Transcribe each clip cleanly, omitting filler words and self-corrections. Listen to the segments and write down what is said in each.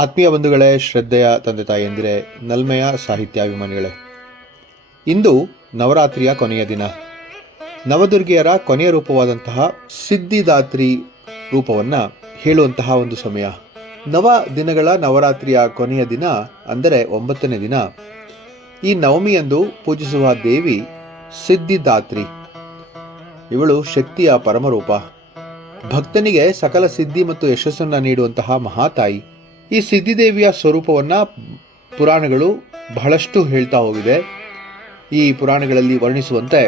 ಆತ್ಮೀಯ ಬಂಧುಗಳೇ, ಶ್ರದ್ಧೆಯ ತಂದೆ ತಾಯಿಯಂದಿರೇ, ನಲ್ಮೆಯ ಸಾಹಿತ್ಯಾಭಿಮಾನಿಗಳೇ, ಇಂದು ನವರಾತ್ರಿಯ ಕೊನೆಯ ದಿನ. ನವದುರ್ಗಿಯರ ಕೊನೆಯ ರೂಪವಾದಂತಹ ಸಿದ್ಧಿದಾತ್ರಿ ರೂಪವನ್ನು ಹೇಳುವಂತಹ ಒಂದು ಸಮಯ. ದಿನಗಳ ನವರಾತ್ರಿಯ ಕೊನೆಯ ದಿನ ಅಂದರೆ 9ನೇ ದಿನ. ಈ ನವಮಿಯಂದು ಪೂಜಿಸುವ ದೇವಿ ಸಿದ್ಧಿದಾತ್ರಿ. ಇವಳು ಶಕ್ತಿಯ ಪರಮರೂಪ. ಭಕ್ತನಿಗೆ ಸಕಲ ಸಿದ್ಧಿ ಮತ್ತು ಯಶಸ್ಸನ್ನು ನೀಡುವಂತಹ ಮಹಾತಾಯಿ. ಈ ಸಿದ್ಧಿದೇವಿಯ ಸ್ವರೂಪವನ್ನು ಪುರಾಣಗಳು ಬಹಳಷ್ಟು ಹೇಳ್ತಾ ಹೋಗಿದೆ. ಈ ಪುರಾಣಗಳಲ್ಲಿ ವರ್ಣಿಸುವಂತೆ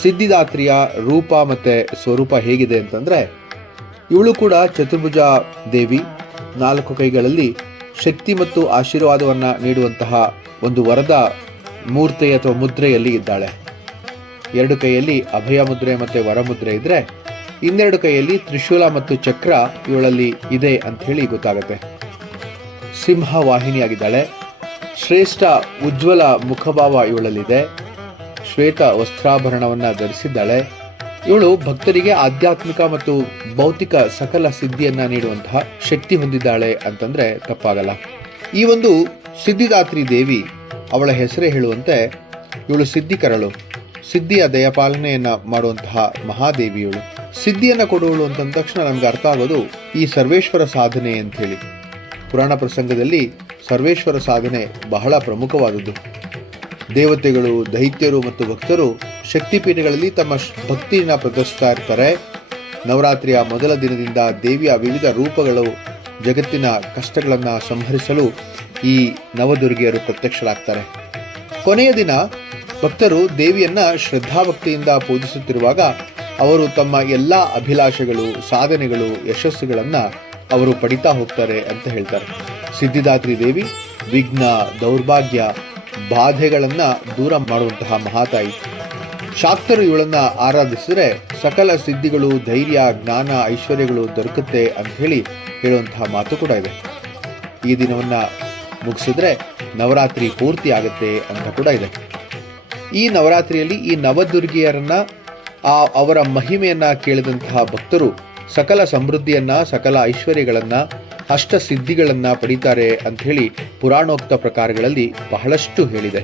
ಸಿದ್ಧಿದಾತ್ರಿಯ ರೂಪ ಮತ್ತು ಸ್ವರೂಪ ಹೇಗಿದೆ ಅಂತಂದರೆ, ಇವಳು ಕೂಡ ಚತುರ್ಭುಜ ದೇವಿ. 4 ಕೈಗಳಲ್ಲಿ ಶಕ್ತಿ ಮತ್ತು ಆಶೀರ್ವಾದವನ್ನು ನೀಡುವಂತಹ ಒಂದು ವರದ ಮೂರ್ತಿ ಅಥವಾ ಮುದ್ರೆಯಲ್ಲಿ ಇದ್ದಾಳೆ. 2 ಕೈಯಲ್ಲಿ ಅಭಯ ಮುದ್ರೆ ಮತ್ತು ವರಮುದ್ರೆ ಇದ್ದರೆ, ಇನ್ನೆರಡು ಕೈಯಲ್ಲಿ ತ್ರಿಶೂಲ ಮತ್ತು ಚಕ್ರ ಇವಳಲ್ಲಿ ಇದೆ ಅಂತ ಹೇಳಿ ಗೊತ್ತಾಗುತ್ತೆ. ಸಿಂಹ ವಾಹಿನಿಯಾಗಿದ್ದಾಳೆ. ಶ್ರೇಷ್ಠ ಉಜ್ವಲ ಮುಖಭಾವ ಇವಳಲ್ಲಿದೆ. ಶ್ವೇತ ವಸ್ತ್ರಾಭರಣವನ್ನು ಧರಿಸಿದ್ದಾಳೆ. ಇವಳು ಭಕ್ತರಿಗೆ ಆಧ್ಯಾತ್ಮಿಕ ಮತ್ತು ಭೌತಿಕ ಸಕಲ ಸಿದ್ಧಿಯನ್ನು ನೀಡುವಂತಹ ಶಕ್ತಿ ಹೊಂದಿದ್ದಾಳೆ ಅಂತಂದರೆ ತಪ್ಪಾಗಲ್ಲ. ಈ ಒಂದು ಸಿದ್ಧಿದಾತ್ರಿ ದೇವಿ, ಅವಳ ಹೆಸರೇ ಹೇಳುವಂತೆ ಇವಳು ಸಿದ್ಧಿಕರಳು. ಸಿದ್ಧಿಯ ದಯಪಾಲನೆಯನ್ನು ಮಾಡುವಂತಹ ಮಹಾದೇವಿ ಇವಳು. ಸಿದ್ಧಿಯನ್ನು ಕೊಡುವಳು ಅಂತಂದ ತಕ್ಷಣ ನಮ್ಗೆ ಅರ್ಥ ಆಗೋದು ಈ ಸರ್ವೇಶ್ವರ ಸಾಧನೆ ಅಂಥೇಳಿ. ಪುರಾಣ ಪ್ರಸಂಗದಲ್ಲಿ ಸರ್ವೇಶ್ವರ ಸಾಧನೆ ಬಹಳ ಪ್ರಮುಖವಾದದ್ದು. ದೇವತೆಗಳು, ದೈತ್ಯರು ಮತ್ತು ಭಕ್ತರು ಶಕ್ತಿಪೀಠಗಳಲ್ಲಿ ತಮ್ಮ ಭಕ್ತಿಯನ್ನು ಪ್ರದರ್ಶಿಸ್ತಾ ಇರ್ತಾರೆ. ನವರಾತ್ರಿಯ ಮೊದಲ ದಿನದಿಂದ ದೇವಿಯ ವಿವಿಧ ರೂಪಗಳು ಜಗತ್ತಿನ ಕಷ್ಟಗಳನ್ನು ಸಂಹರಿಸಲು ಈ ನವದುರ್ಗಿಯರು ಪ್ರತ್ಯಕ್ಷರಾಗ್ತಾರೆ. ಕೊನೆಯ ದಿನ ಭಕ್ತರು ದೇವಿಯನ್ನು ಶ್ರದ್ಧಾಭಕ್ತಿಯಿಂದ ಪೂಜಿಸುತ್ತಿರುವಾಗ ಅವರು ತಮ್ಮ ಎಲ್ಲ ಅಭಿಲಾಷೆಗಳು, ಸಾಧನೆಗಳು, ಯಶಸ್ಸುಗಳನ್ನು ಅವರು ಪಡಿತಾ ಹೋಗ್ತಾರೆ ಅಂತ ಹೇಳ್ತಾರೆ. ಸಿದ್ಧಿದಾತ್ರಿ ದೇವಿ ವಿಘ್ನ, ದೌರ್ಭಾಗ್ಯ, ಬಾಧೆಗಳನ್ನು ದೂರ ಮಾಡುವಂತಹ ಮಹಾತಾಯಿ. ಶಾಕ್ತರು ಇವಳನ್ನು ಆರಾಧಿಸಿದರೆ ಸಕಲ ಸಿದ್ಧಿಗಳು, ಧೈರ್ಯ, ಜ್ಞಾನ, ಐಶ್ವರ್ಯಗಳು ದೊರಕುತ್ತೆ ಅಂತ ಹೇಳುವಂತಹ ಮಾತು ಕೂಡ ಇದೆ. ಈ ದಿನವನ್ನು ಮುಗಿಸಿದ್ರೆ ನವರಾತ್ರಿ ಪೂರ್ತಿ ಆಗುತ್ತೆ ಅಂತ ಕೂಡ ಇದೆ. ಈ ನವರಾತ್ರಿಯಲ್ಲಿ ಈ ನವದುರ್ಗಿಯರನ್ನ ಅವರ ಮಹಿಮೆಯನ್ನು ಕೇಳಿದಂತಹ ಭಕ್ತರು ಸಕಲ ಸಮೃದ್ಧಿಯನ್ನು, ಸಕಲ ಐಶ್ವರ್ಯಗಳನ್ನು, ಅಷ್ಟಸಿದ್ಧಿಗಳನ್ನು ಪಡೀತಾರೆ ಅಂಥೇಳಿ ಪುರಾಣೋಕ್ತ ಪ್ರಕಾರಗಳಲ್ಲಿ ಬಹಳಷ್ಟು ಹೇಳಿದೆ.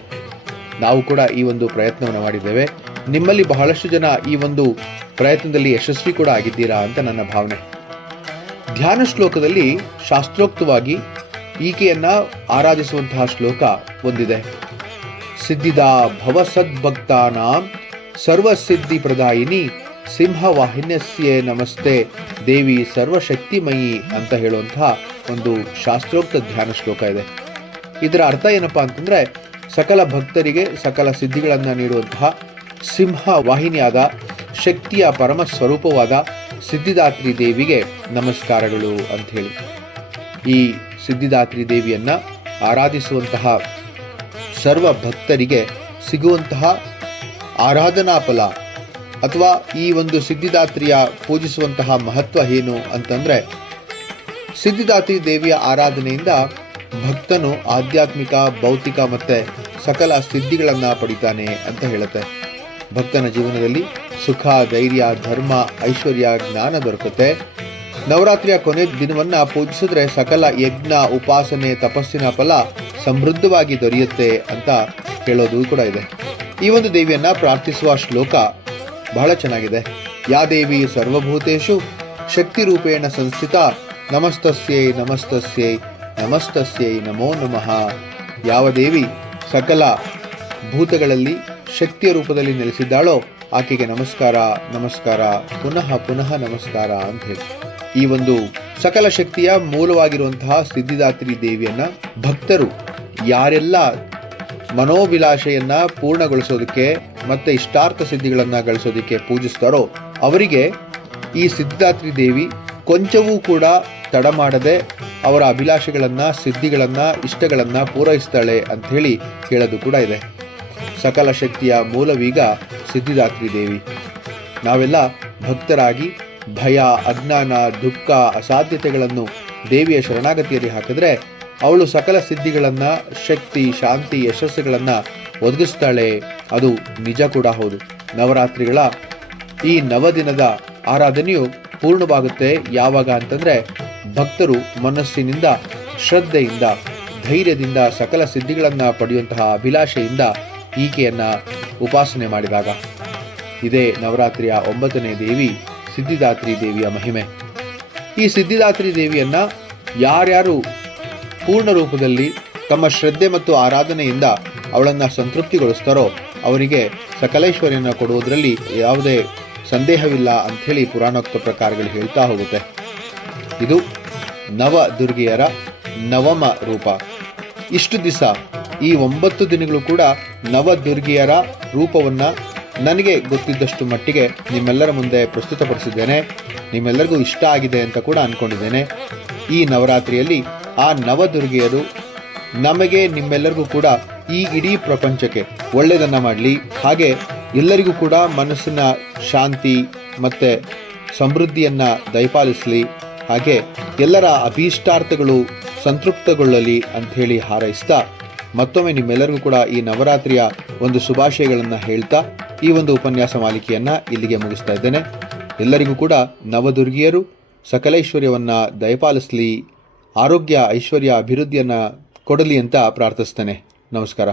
ನಾವು ಕೂಡ ಈ ಒಂದು ಪ್ರಯತ್ನವನ್ನು ಮಾಡಿದ್ದೇವೆ. ನಿಮ್ಮಲ್ಲಿ ಬಹಳಷ್ಟು ಜನ ಈ ಒಂದು ಪ್ರಯತ್ನದಲ್ಲಿ ಯಶಸ್ವಿ ಕೂಡ ಆಗಿದ್ದೀರಾ ಅಂತ ನನ್ನ ಭಾವನೆ. ಧ್ಯಾನ ಶ್ಲೋಕದಲ್ಲಿ ಶಾಸ್ತ್ರೋಕ್ತವಾಗಿ ಈಕೆಯನ್ನು ಆರಾಧಿಸುವಂತಹ ಶ್ಲೋಕ ಒಂದಿದೆ. ಸಿದ್ಧಿದಾ ಭವ ಸದ್ಭಕ್ತಾನಾಂ ಸರ್ವಸಿದ್ಧಿ ಪ್ರದಾಯಿನಿ ಸಿಂಹವಾಹಿನ್ಯಸ್ಯೇ ನಮಸ್ತೆ ದೇವಿ ಸರ್ವಶಕ್ತಿಮಯಿ ಅಂತ ಹೇಳುವಂತಹ ಒಂದು ಶಾಸ್ತ್ರೋಕ್ತ ಧ್ಯಾನ ಶ್ಲೋಕ ಇದೆ. ಇದರ ಅರ್ಥ ಏನಪ್ಪಾ ಅಂತಂದರೆ, ಸಕಲ ಭಕ್ತರಿಗೆ ಸಕಲ ಸಿದ್ಧಿಗಳನ್ನು ನೀಡುವಂತಹ ಸಿಂಹ ವಾಹಿನಿಯಾದ ಶಕ್ತಿಯ ಪರಮ ಸ್ವರೂಪವಾದ ಸಿದ್ಧಿದಾತ್ರಿ ದೇವಿಗೆ ನಮಸ್ಕಾರಗಳು ಅಂಥೇಳಿ. ಈ ಸಿದ್ಧಿದಾತ್ರಿ ದೇವಿಯನ್ನು ಆರಾಧಿಸುವಂತಹ ಸರ್ವ ಭಕ್ತರಿಗೆ ಸಿಗುವಂತಹ ಆರಾಧನಾ ಫಲ ಅಥವಾ ಈ ಒಂದು ಸಿದ್ಧಿದಾತ್ರಿಯ ಪೂಜಿಸುವಂತಹ ಮಹತ್ವ ಏನು ಅಂತಂದರೆ, ಸಿದ್ಧಿದಾತ್ರಿ ದೇವಿಯ ಆರಾಧನೆಯಿಂದ ಭಕ್ತನು ಆಧ್ಯಾತ್ಮಿಕ, ಭೌತಿಕ ಮತ್ತು ಸಕಲ ಸಿದ್ಧಿಗಳನ್ನು ಪಡಿತಾನೆ ಅಂತ ಹೇಳುತ್ತೆ. ಭಕ್ತನ ಜೀವನದಲ್ಲಿ ಸುಖ, ಧೈರ್ಯ, ಧರ್ಮ, ಐಶ್ವರ್ಯ, ಜ್ಞಾನ ದೊರಕುತ್ತೆ. ನವರಾತ್ರಿಯ ಕೊನೆ ದಿನವನ್ನು ಪೂಜಿಸಿದ್ರೆ ಸಕಲ ಯಜ್ಞ, ಉಪಾಸನೆ, ತಪಸ್ಸಿನ ಫಲ ಸಮೃದ್ಧವಾಗಿ ದೊರೆಯುತ್ತೆ ಅಂತ ಹೇಳೋದು ಕೂಡ ಇದೆ. ಈ ಒಂದು ದೇವಿಯನ್ನು ಪ್ರಾರ್ಥಿಸುವ ಶ್ಲೋಕ ಬಹಳ ಚೆನ್ನಾಗಿದೆ. ಯಾ ದೇವಿ ಸರ್ವಭೂತೇಷು ಶಕ್ತಿ ರೂಪೇಣ ಸಂಸ್ಥಿತ ನಮಸ್ತಸ್ಯೈ ನಮಸ್ತಸ್ಯೈ ನಮಸ್ತಸ್ಯೈ ನಮೋ ನಮಃ. ಯಾವ ದೇವಿ ಸಕಲ ಭೂತಗಳಲ್ಲಿ ಶಕ್ತಿಯ ರೂಪದಲ್ಲಿ ನೆಲೆಸಿದ್ದಾಳೋ ಆಕೆಗೆ ನಮಸ್ಕಾರ, ನಮಸ್ಕಾರ, ಪುನಃ ಪುನಃ ನಮಸ್ಕಾರ ಅಂತ ಹೇಳಿ. ಈ ಒಂದು ಸಕಲ ಶಕ್ತಿಯ ಮೂಲವಾಗಿರುವಂತಹ ಸಿದ್ಧಿದಾತ್ರಿ ದೇವಿಯನ್ನು ಭಕ್ತರು ಯಾರೆಲ್ಲ ಮನೋಭಿಲಾಷೆಯನ್ನು ಪೂರ್ಣಗೊಳಿಸೋದಕ್ಕೆ ಮತ್ತು ಇಷ್ಟಾರ್ಥ ಸಿದ್ಧಿಗಳನ್ನು ಗಳಿಸೋದಕ್ಕೆ ಪೂಜಿಸ್ತಾರೋ ಅವರಿಗೆ ಈ ಸಿದ್ಧಿದಾತ್ರಿ ದೇವಿ ಕೊಂಚವೂ ಕೂಡ ತಡ ಮಾಡದೆ ಅವರ ಅಭಿಲಾಷೆಗಳನ್ನು, ಸಿದ್ಧಿಗಳನ್ನು, ಇಷ್ಟಗಳನ್ನು ಪೂರೈಸ್ತಾಳೆ ಅಂಥೇಳಿ ಹೇಳೋದು ಕೂಡ ಇದೆ. ಸಕಲ ಶಕ್ತಿಯ ಮೂಲವೀಗ ಸಿದ್ಧಿದಾತ್ರಿ ದೇವಿ. ನಾವೆಲ್ಲ ಭಕ್ತರಾಗಿ ಭಯ, ಅಜ್ಞಾನ, ದುಃಖ, ಅಸಾಧ್ಯತೆಗಳನ್ನು ದೇವಿಯ ಶರಣಾಗತಿಯಲ್ಲಿ ಹಾಕಿದ್ರೆ ಅವಳು ಸಕಲ ಸಿದ್ಧಿಗಳನ್ನು, ಶಕ್ತಿ, ಶಾಂತಿ, ಯಶಸ್ಸುಗಳನ್ನು ಒದಗಿಸ್ತಾಳೆ. ಅದು ನಿಜ ಕೂಡ ಹೌದು. ನವರಾತ್ರಿಗಳ ಈ ನವದಿನದ ಆರಾಧನೆಯು ಪೂರ್ಣವಾಗುತ್ತೆ ಯಾವಾಗ ಅಂತಂದರೆ ಭಕ್ತರು ಮನಸ್ಸಿನಿಂದ ಶ್ರದ್ಧೆಯಿಂದ, ಧೈರ್ಯದಿಂದ, ಸಕಲ ಸಿದ್ಧಿಗಳನ್ನು ಪಡೆಯುವಂತಹ ಅಭಿಲಾಷೆಯಿಂದ ಈಕೆಯನ್ನು ಉಪಾಸನೆ ಮಾಡಿದಾಗ. ಇದೇ ನವರಾತ್ರಿಯ 9ನೇ ದೇವಿ ಸಿದ್ಧಿದಾತ್ರಿ ದೇವಿಯ ಮಹಿಮೆ. ಈ ಸಿದ್ಧಿದಾತ್ರಿ ದೇವಿಯನ್ನು ಯಾರ್ಯಾರು ಪೂರ್ಣ ರೂಪದಲ್ಲಿ ತಮ್ಮ ಶ್ರದ್ಧೆ ಮತ್ತು ಆರಾಧನೆಯಿಂದ ಅವಳನ್ನು ಸಂತೃಪ್ತಿಗೊಳಿಸ್ತಾರೋ ಅವರಿಗೆ ಸಕಲೈಶ್ವರ್ಯನ ಕೊಡುವುದರಲ್ಲಿ ಯಾವುದೇ ಸಂದೇಹವಿಲ್ಲ ಅಂಥೇಳಿ ಪುರಾಣೋಕ್ತ ಪ್ರಕಾರಗಳು ಹೇಳ್ತಾ ಹೋಗುತ್ತೆ. ಇದು ನವ ದುರ್ಗೆಯರ ನವಮ ರೂಪ. ಇಷ್ಟು ದಿವಸ ಈ 9 ದಿನಗಳು ಕೂಡ ನವ ದುರ್ಗೆಯರ ರೂಪವನ್ನು ನನಗೆ ಗೊತ್ತಿದ್ದಷ್ಟು ಮಟ್ಟಿಗೆ ನಿಮ್ಮೆಲ್ಲರ ಮುಂದೆ ಪ್ರಸ್ತುತಪಡಿಸಿದ್ದೇನೆ. ನಿಮ್ಮೆಲ್ಲರಿಗೂ ಇಷ್ಟ ಆಗಿದೆ ಅಂತ ಕೂಡ ಅಂದ್ಕೊಂಡಿದ್ದೇನೆ. ಈ ನವರಾತ್ರಿಯಲ್ಲಿ ಆ ನವದುರ್ಗೆಯರು ನಮಗೆ, ನಿಮ್ಮೆಲ್ಲರಿಗೂ ಕೂಡ, ಈ ಇಡೀ ಪ್ರಪಂಚಕ್ಕೆ ಒಳ್ಳೆಯದನ್ನು ಮಾಡಲಿ, ಹಾಗೆ ಎಲ್ಲರಿಗೂ ಕೂಡ ಮನಸ್ಸಿನ ಶಾಂತಿ ಮತ್ತು ಸಮೃದ್ಧಿಯನ್ನು ದಯಪಾಲಿಸಲಿ, ಹಾಗೆ ಎಲ್ಲರ ಅಭೀಷ್ಟಾರ್ಥಗಳು ಸಂತೃಪ್ತಗೊಳ್ಳಲಿ ಅಂಥೇಳಿ ಹಾರೈಸ್ತಾ ಮತ್ತೊಮ್ಮೆ ನಿಮ್ಮೆಲ್ಲರಿಗೂ ಕೂಡ ಈ ನವರಾತ್ರಿಯ ಒಂದು ಶುಭಾಶಯಗಳನ್ನು ಹೇಳ್ತಾ ಈ ಒಂದು ಉಪನ್ಯಾಸ ಮಾಲಿಕೆಯನ್ನು ಇಲ್ಲಿಗೆ ಮುಗಿಸ್ತಾ ಇದ್ದೇನೆ. ಎಲ್ಲರಿಗೂ ಕೂಡ ನವದುರ್ಗಿಯರು ಸಕಲೈಶ್ವರ್ಯವನ್ನು ದಯಪಾಲಿಸಲಿ, ಆರೋಗ್ಯ, ಐಶ್ವರ್ಯ, ಅಭಿವೃದ್ಧಿಯನ್ನು ಕೊಡಲಿ ಅಂತ ಪ್ರಾರ್ಥಿಸ್ತೇನೆ. ನಮಸ್ಕಾರ.